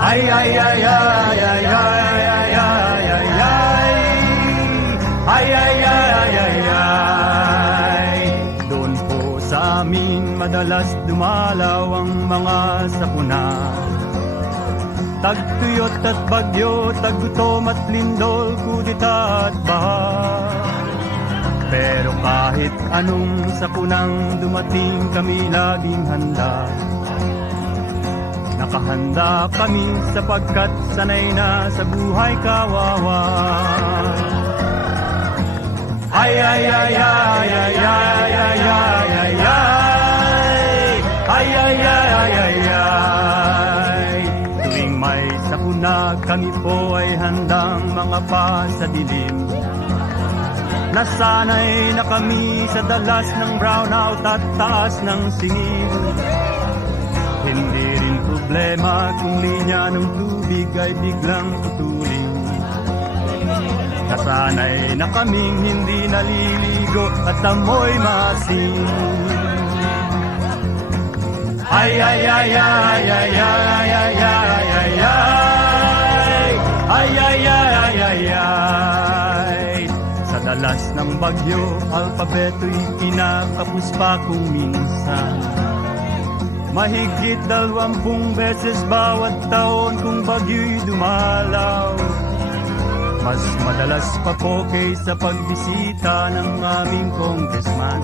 Ay, ay, ay, ay, ay, ay, ay, ay, ay, ay. Ay, ay, ay, ay, ay, ay. Doon po sa amin madalas dumalaw ang mga sakuna. Tagtuyot at bagyo, taggutom at lindol, kudita at baha. Pero kahit anong sakunang dumating, kami laging handa. Nakahanda kami sapagkat sanay na sa buhay kawawa. Ay, ay, ay, ay, ay, ay, ay, ay, ay, ay. Ay, ay, ay, ay, ay, ay. Tuwing may sakuna, kami po ay handang mga pa sa dilim. Nasanay na kami sa dalas ng brownout at taas ng singil. Hindi rin problema kung linya ng tubig ay biglang putulin. Nasanay na kaming hindi naliligo at amoy maasim. Ay, ay, ay, ay, ay, ay, ay, ay, ay, ay, ay, ay, ay, ay, ay, ay. Sa dalas ng bagyo, alpabeto'y kinakapos pa kung minsan. Mahigit 20 beses bawat taon kung bagyo'y dumalaw. Mas madalas pa po kaysa pagbisita ng aming congressman,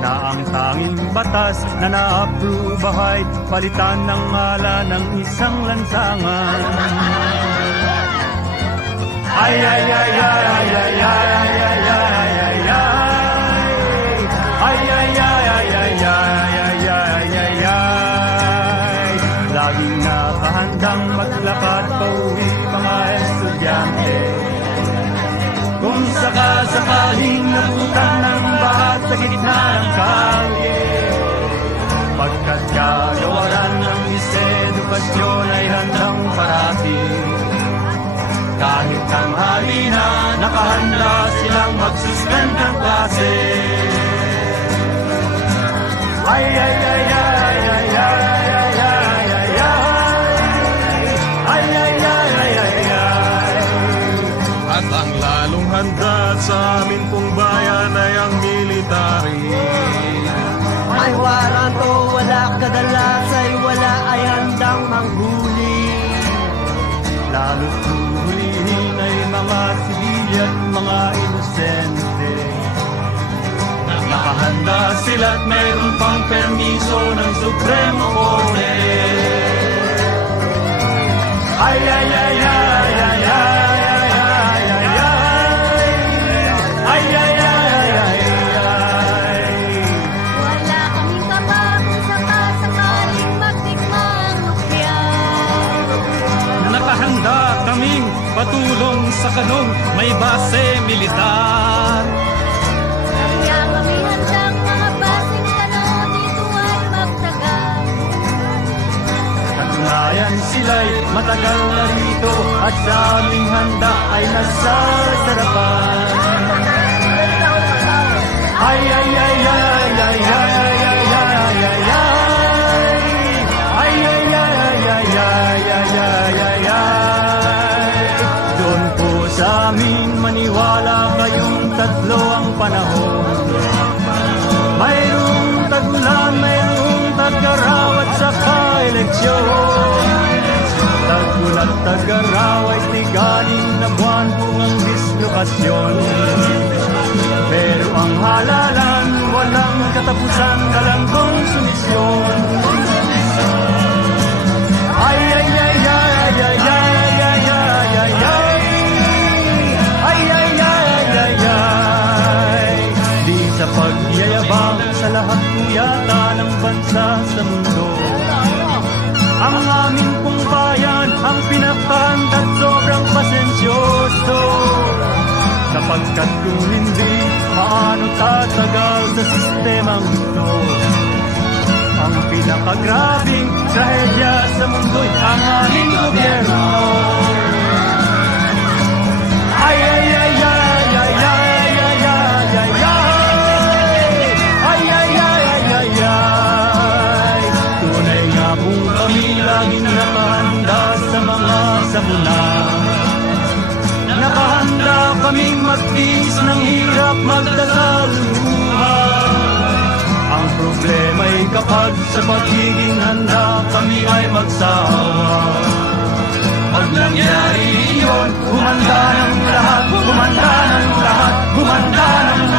na ang tanging batas na na-approve ay palitan ng ngalan ng isang lansangan. Ay, ay, ay, ay, ay, ay, ay, ay, ay, ay, ay, ay, ay, ay, ay, ay, ay, ay. Laging nakahandang maglakad pauwi mga estudyante. Kung sakasakaling nabutan ng bahat sa gitna ng kalye, pagkat kagawaran ng edukasyon ay handang parating. Kahit tanghali na, nakahanda silang mag-suspend ng klase. Ay, ay, ay, ay, ay, ay, ay, ay, ay, ay, ay, ay, ay, ay, ay. At ang lalong handa sa amin pong bayan ay ang military. May waranto, wala kadalas ay wala ay handang manghuli. Lalo't huhulihin ay mga sibilyan, mga inosente. Nakahanda sila't mayroon pang permiso ng Supremo Korte. Ay, ay, ay, ay, ay, ay, ay, ay, ay, ay, ay, ay, ay, ay, ay. Wala kaming kaba kung sakasakaling magtikmang lukyang. Nakahanda kaming patulong sa kanong may base militar. Kaya kami handang mga basing tanong dito ay magtagal. Katunayan sila'y matagal na rito at sa aming handa ay nasa sarapan. Ay, ay, ay, ay, ay, ay, ay, ay, ay, ay, ay, ay, ay, ay, ay, ay, ay, ay. Doon po sa amin maniwala kayong tatlo ang panahon. Mayroong tag-ulan, mayroong tag-araw at saka eleksyon. Tag-ulan, tag-araw ay tiganin na buwan kung ang dislokasyon. Pero ang halalan, walang katapusan, walang konsumisyon. Ay, ay, ay, ay, ay, ay, ay, ay, ay, ay, ay. Ay, ay, ay, ay, ay. Di sa pagyayabang sa lahat po yata ng bansa sa mundo, ang aming pong bayan ang pinakahanda't sobrang pasensyoso. Sapagkat kung hindi, paano tatagal sa sistemang ito? Ang pinakagrabing trahedya sa mundo'y ang aming gobyerno. Ay, ay, ay, ay, ay, ay, ay, ay, ay, ay, ay, ay, ay, ay, ay, ay. Tunay nga pong kami laging naman isa mo na. Nakahanda kaming magtiis ng hirap, magdasal luha. Ang problema'y kapag sa pagiging handa kami ay magsawa. Pag nangyari yun, humanda ng lahat, humanda ng lahat, humanda ng